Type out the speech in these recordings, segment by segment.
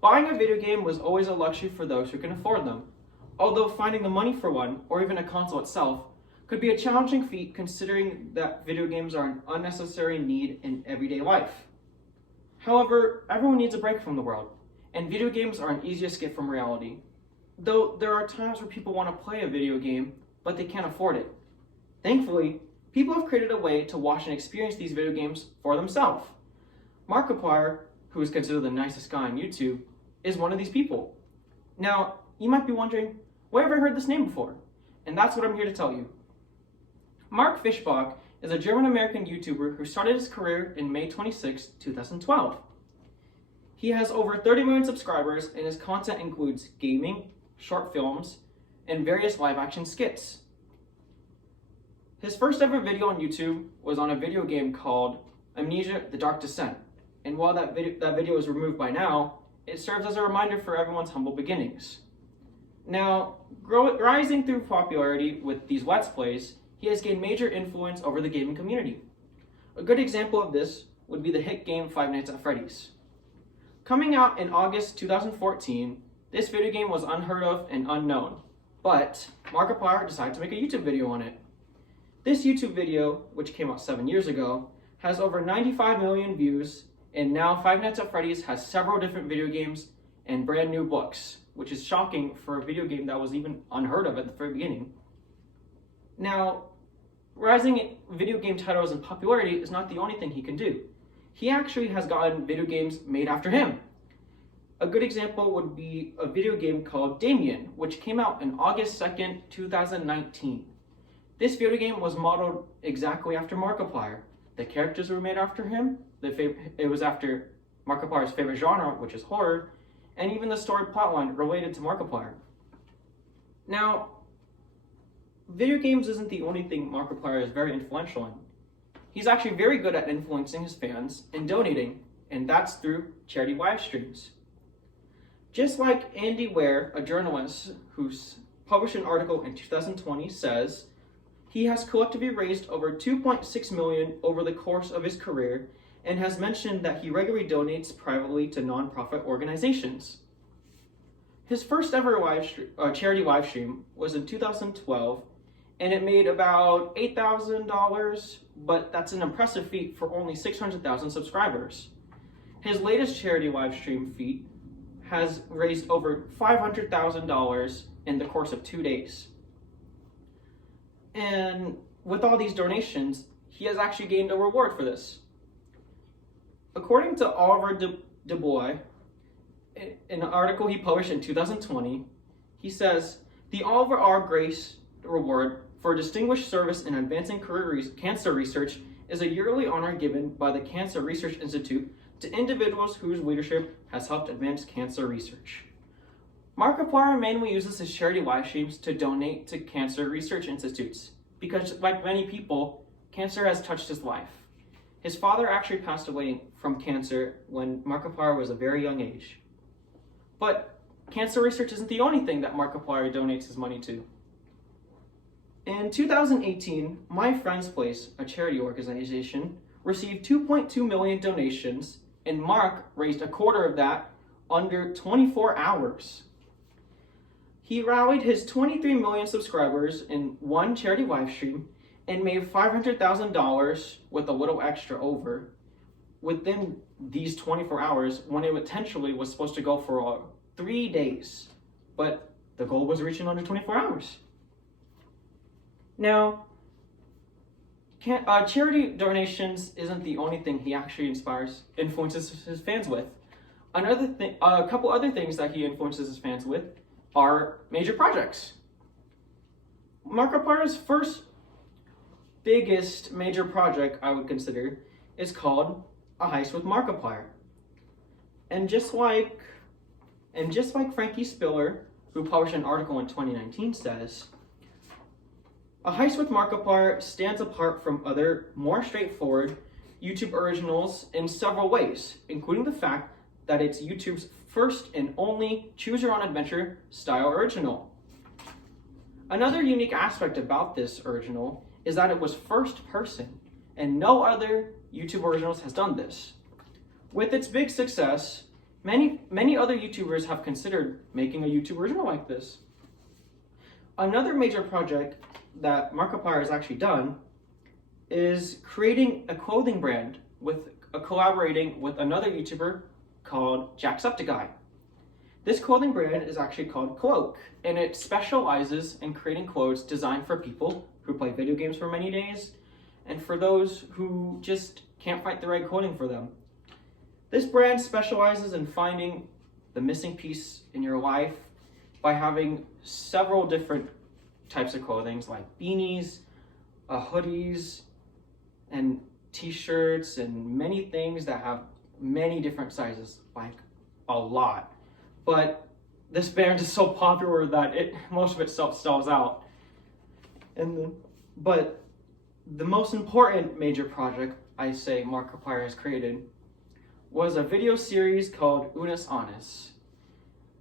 Buying a video game was always a luxury for those who can afford them, although finding the money for one, or even a console itself, could be a challenging feat considering that video games are an unnecessary need in everyday life. However, everyone needs a break from the world, and video games are an easy escape from reality. Though there are times where people want to play a video game, but they can't afford it. Thankfully, people have created a way to watch and experience these video games for themselves. Markiplier, who is considered the nicest guy on YouTube, is one of these people. Now, you might be wondering, where have I heard this name before? And that's what I'm here to tell you. Mark Fischbach is a German-American YouTuber who started his career in May 26, 2012. He has over 30 million subscribers and his content includes gaming, short films, and various live-action skits. His first ever video on YouTube was on a video game called Amnesia: The Dark Descent, and while that video is removed by now, it serves as a reminder for everyone's humble beginnings. Now, rising through popularity with these Let's Plays, he has gained major influence over the gaming community. A good example of this would be the hit game Five Nights at Freddy's. Coming out in August 2014, this video game was unheard of and unknown, but Markiplier decided to make a YouTube video on it. This YouTube video, which came out 7 years ago, has over 95 million views, and now Five Nights at Freddy's has several different video games and brand new books, which is shocking for a video game that was even unheard of at the very beginning. Now, rising video game titles in popularity is not the only thing he can do. He actually has gotten video games made after him. A good example would be a video game called Damien, which came out on August 2nd, 2019. This video game was modeled exactly after Markiplier. The characters were made after him, it was after Markiplier's favorite genre, which is horror, and even the story plotline related to Markiplier. Now, video games isn't the only thing Markiplier is very influential in. He's actually very good at influencing his fans and donating, and that's through charity live streams. Just like Andy Weir, a journalist who's published an article in 2020, says, he has collectively raised over $2.6 million over the course of his career and has mentioned that he regularly donates privately to nonprofit organizations. His first ever charity live stream was in 2012, and it made about $8,000, but that's an impressive feat for only 600,000 subscribers. His latest charity live stream feat has raised over $500,000 in the course of 2 days. And with all these donations, he has actually gained a reward for this. According to Oliver Dubois, in an article he published in 2020, he says, the Oliver R. Grace Award for Distinguished Service in Advancing Cancer Research is a yearly honor given by the Cancer Research Institute to individuals whose leadership has helped advance cancer research. Markiplier mainly uses his charity live streams to donate to cancer research institutes because, like many people, cancer has touched his life. His father actually passed away from cancer when Markiplier was a very young age. But cancer research isn't the only thing that Markiplier donates his money to. In 2018, My Friend's Place, a charity organization, received 2.2 million donations, and Mark raised a quarter of that under 24 hours. He rallied his 23 million subscribers in one charity live stream and made $500,000 with a little extra over within these 24 hours when it potentially was supposed to go for 3 days. But the goal was reached in under 24 hours. Now, charity donations isn't the only thing he actually influences his fans with. A couple other things that he influences his fans with are major projects. Markiplier's first biggest major project I would consider is called A Heist with Markiplier. And just like Frankie Spiller, who published an article in 2019, says, A Heist with Markiplier stands apart from other, more straightforward YouTube originals in several ways, including the fact that it's YouTube's first and only choose-your-own-adventure style original. Another unique aspect about this original is that it was first person, and no other YouTube originals has done this. With its big success, Many other YouTubers have considered making a YouTube original like this. Another major project that Markiplier has actually done is creating a clothing brand with collaborating with another YouTuber called Jacksepticeye. This clothing brand is actually called Cloak, and it specializes in creating clothes designed for people who play video games for many days and for those who just can't find the right clothing for them. This brand specializes in finding the missing piece in your life by having several different types of clothing like beanies, hoodies, and t-shirts, and many things that have many different sizes, like a lot. But this brand is so popular that most of it sells out. But the most important major project I say Markiplier has created was a video series called Unus Annus.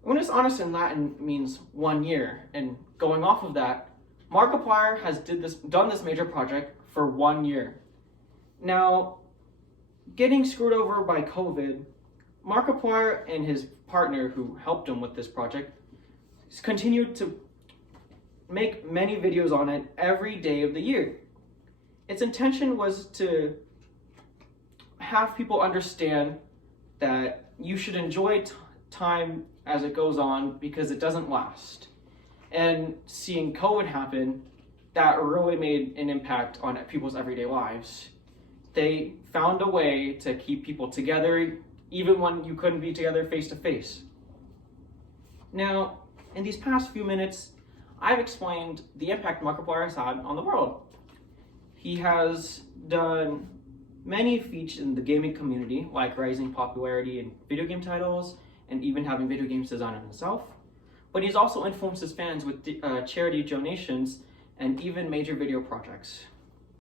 Unus Annus in Latin means 1 year, and going off of that, Markiplier has done this major project for 1 year. Now, getting screwed over by COVID, Markiplier and his partner who helped him with this project continued to make many videos on it every day of the year. Its intention was to have people understand that you should enjoy time as it goes on because it doesn't last. And seeing COVID happen, that really made an impact on people's everyday lives. They found a way to keep people together even when you couldn't be together face to face. Now, in these past few minutes, I've explained the impact Markiplier has had on the world. He has done many feats in the gaming community, like rising popularity in video game titles and even having video games designed himself. But he's also influenced his fans with charity donations and even major video projects.